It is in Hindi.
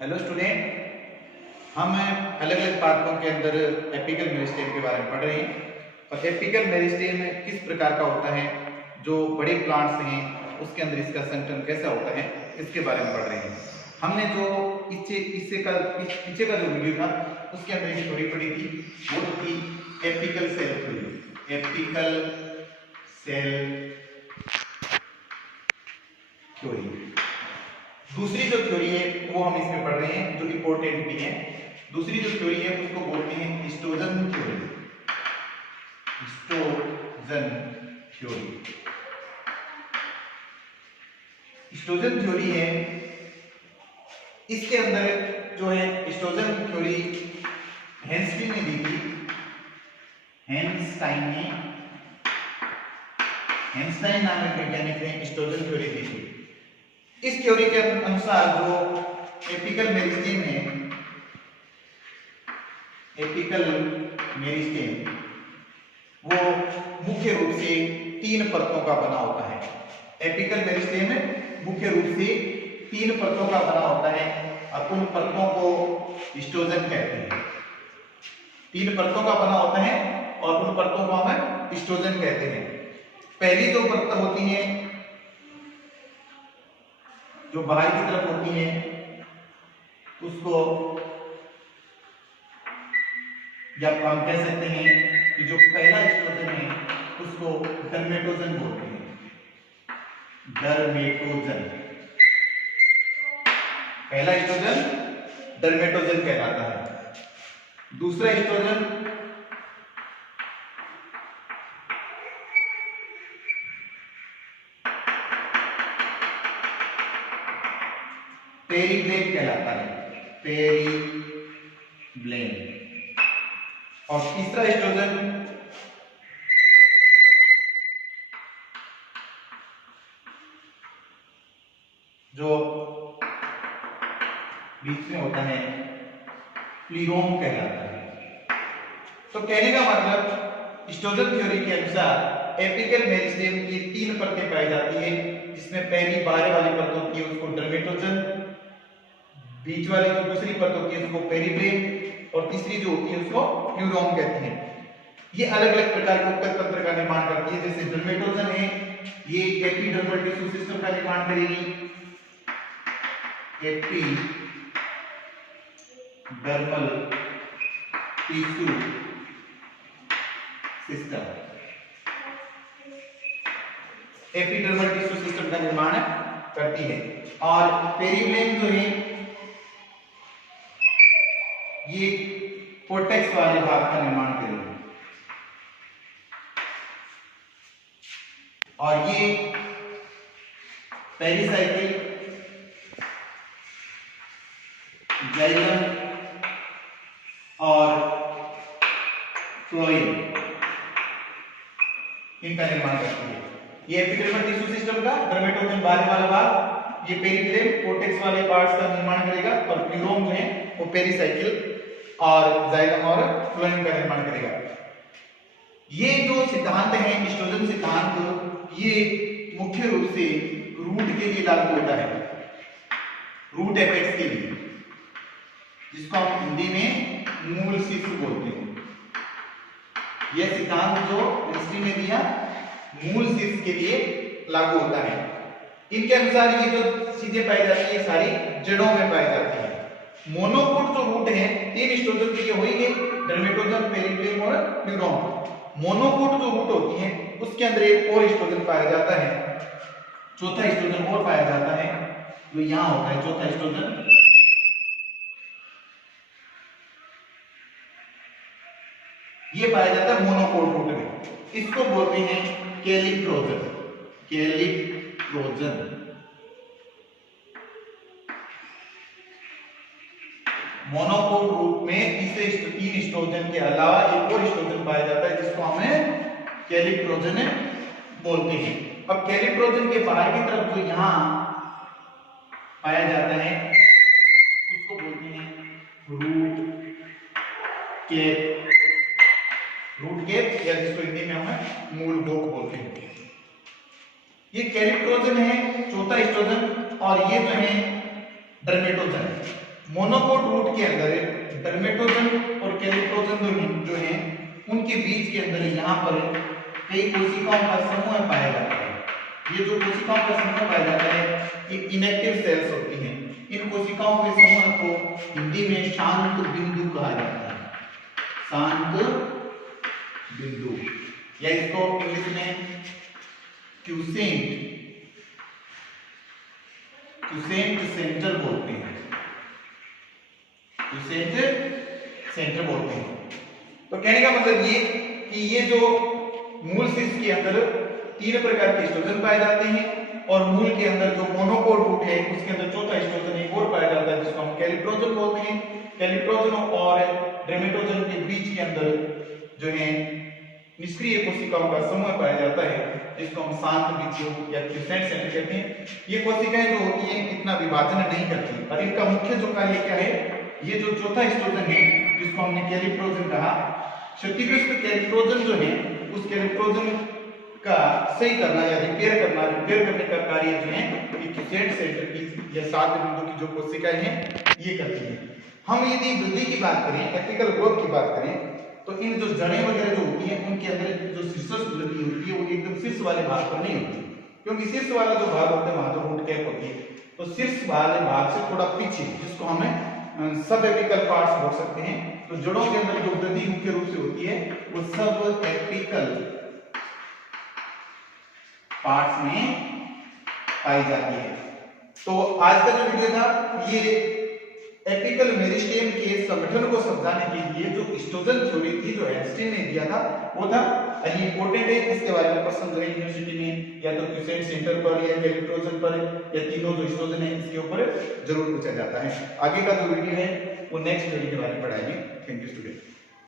हेलो स्टूडेंट, हम अलग अलग पार्कों के अंदर एपिकल मेरिस्टेम के बारे में पढ़ रहे हैं। और एपिकल मेरिस्टेम किस प्रकार का होता है, जो बड़े प्लांट्स हैं उसके अंदर इसका संचलन कैसा होता है, इसके बारे में पढ़ रहे हैं। हमने जो पीछे का जो वीडियो था उसके अंदर एक थ्योरी पढ़ी थी, वो थी apical cell theory. Apical cell theory. दूसरी जो थ्योरी है वो हम इसमें पढ़ रहे हैं, जो इंपॉर्टेंट भी है। दूसरी जो थ्योरी है उसको बोलते हैं histogen theory. Histogen theory. Histogen theory है, इसके अंदर जो है हिस्टोजन थ्योरी हेंस्टीन ने दी थी। हेंस्टाइन नामक वैज्ञानिक ने हिस्टोजन थ्योरी दी थी। इस थ्योरी के अनुसार जो एपिकल मेरिस्टेम है, एपिकल मेरिस्टेम वो मुख्य रूप से 3 परतों का बना होता है। एपिकल मेरिस्टेम मुख्य रूप से 3 परतों का बना होता है और उन परतों को हिस्टोजन कहते हैं। 3 परतों का बना होता है और उन परतों को हम हिस्टोजन कहते हैं। पहली जो परत होती है जो बाहर की तरफ होती है उसको, या हम कह सकते हैं कि जो पहला हिस्टोजन है उसको डर्मेटोजन बोलते हैं। डर्मेटोजन, पहला हिस्टोजन डर्मेटोजन कहलाता है। दूसरा हिस्टोजन पेरीब्लेम कहलाता है। पेरीब्लेम। और तीसरा हिस्टोजन जो बीच में होता है प्लीरोम कहलाता है। तो कहने का मतलब हिस्टोजन थ्योरी के अनुसार एपिकल मेरिस्टेम की 3 परतें पाई जाती है, जिसमें पहली बाहर वाली परत होती है उसको डर्मेटोजन, बीच वाली जो दूसरी परत होती है उसको पेरीब्लेम और तीसरी जो होती है उसको प्लूरोम कहते हैं। ये अलग अलग प्रकार के ऊतक तंत्र का निर्माण करती है। जैसे डर्मेटोजन है, ये एपिडर्मल टिश्यू सिस्टम का निर्माण करेगी। Epidermal tissue system, epidermal tissue system का निर्माण करती है। और पेरीब्लेम जो है ये कोर्टेक्स वाले भाग का निर्माण करेगी। और ये पेरिसाइकिल, जाइलम और फ्लोएम इनका निर्माण करती है। ये एपिडर्मल टिश्यू सिस्टम का डर्मेटोजन बाहर वाला भाग, ये पेरीब्लेम कोर्टेक्स वाले पार्ट्स का निर्माण करेगा और प्लूरोम जो है वो पेरिसाइकिल और जाइलम और फ्लोएम का निर्माण करेगा। ये जो सिद्धांत है हिस्टोजन सिद्धांत, ये मुख्य रूप से रूट के लिए लागू होता है, रूट एपेक्स के लिए, जिसको हम हिंदी में मूल शीर्ष बोलते हैं। यह सिद्धांत जो हिस्ट्री ने दिया मूल शीर्ष के लिए लागू होता है। इनके अनुसार ये जो चीजें पाई जाती है सारी जड़ों में पाई जाती है। मोनोकोट जो रूट है 3 हिस्टोजन के लिए हो ही गए, डर्मेटोजन, पेरीब्लेम और प्लूरोम। मोनोकोट जो रूट होती है उसके अंदर एक और हिस्टोजन पाया जाता है, चौथा हिस्टोजन और पाया जाता है जो यहां होता है। चौथा हिस्टोजन ये पाया जाता है मोनोकोट रूट में। इसको बोलते हैं कैलिप्रोजन। कैलिप्रोजन। मोनोकोट रूट में 3 हिस्टोजन के अलावा एक और हिस्टोजन पाया जाता है जिसको हमें कैलिप्रोजन बोलते हैं। अब कैलिप्रोजन के बाहर की तरफ जो यहां पाया जाता है उसको बोलते हैं रूट कैप। रूट कैप या जिसको हिंदी में हम मूल गोक बोलते हैं। ये कैलिप्रोजन है, चौथा हिस्टोजन, और ये जो है डर्मेटोजन। मोनोकोट रूट के अंदर डर्मेटोजन और कैलिप्टोजन जो हैं उनके बीच के अंदर यहाँ पर कई कोशिकाओं का समूह पाया जाता है। ये जो कोशिकाओं का समूह पाया जाता है ये इनएक्टिव सेल्स होती हैं। इन कोशिकाओं के समूह को हिंदी में शांत बिंदु कहा जाता है, शांत बिंदु, या इसको इंग्लिश में क्यूसेंट सेंटर बोलते हैं, क्यूसेंट सेंटर बोलते हैं। तो कहने का मतलब ये कि ये जो मूल शीर्ष के अंदर 3 प्रकार के एस्ट्रोजन पाए जाते हैं और मूल के अंदर जो मोनोकोट रूट है उसके अंदर चौथा एस्ट्रोजन एक और पाया जाता है जिसको हम कैलिप्टोजन बोलते हैं। कैलिप्टोजन और डर्मेटोजन के बीच के अंदर जो है निष्क्रिय कोशिकाओं का समूह पाया जाता है जिसको हम शांत बिंदु या क्यूसेंट सेंटर कहते हैं। ये कोशिकाएं जो होती हैं इतना विभाजन नहीं करती और इनका मुख्य जो कार्य क्या है, ये जो चौथा एस्ट्रोजन है जिसको हमने कैलिप्टोजन कहा, क्षतिग्रस्त कैलिप्टोजन जो है उस कैलिप्टोजन का सही करना या रिपेयर करने का कार्य जो है क्यूसेंट सेंटर की या शांत बिंदु की जो कोशिकाएं हैं ये करती हैं। हम यदि वृद्धि की बात करें, एपिकल ग्रोथ की बात करें, तो इन जो जड़ें वगैरह जो होती हैं उनके अंदर जो शीर्षस्थ वृद्धि होती है वो एकदम शीर्ष वाले भाग पर नहीं होती, क्योंकि शीर्ष वाला जो भाग होता है वहां तो रूट कैप होती है। तो शीर्ष वाले भाग से थोड़ा पीछे जिसको हमें सब एपिकल पार्ट्स बोल सकते हैं, तो जड़ों के अंदर जो वृद्धि मुख्य रूप से होती है वो सब एपिकल पार्ट्स में पाई जाती है। तो आज का जो वीडियो था ये एपिकल मेरिस्टेम के संगठन को समझाने के लिए जो एस्ट्रोजन थ्योरी थी जो आइंस्टीन ने दिया था वो था, ये इंपॉर्टेंट है। इसके बारे में प्रश्न जो है यूनिवर्सिटी में या तो क्यूसेंट सेंटर पर या कैलिप्टोजन पर या तीनों जो एस्ट्रोजन है इसके ऊपर जरूर पूछा जाता है। आगे का जो वीडियो है वो नेक्स्ट वीडियो के बारे में पढ़ाएंगे।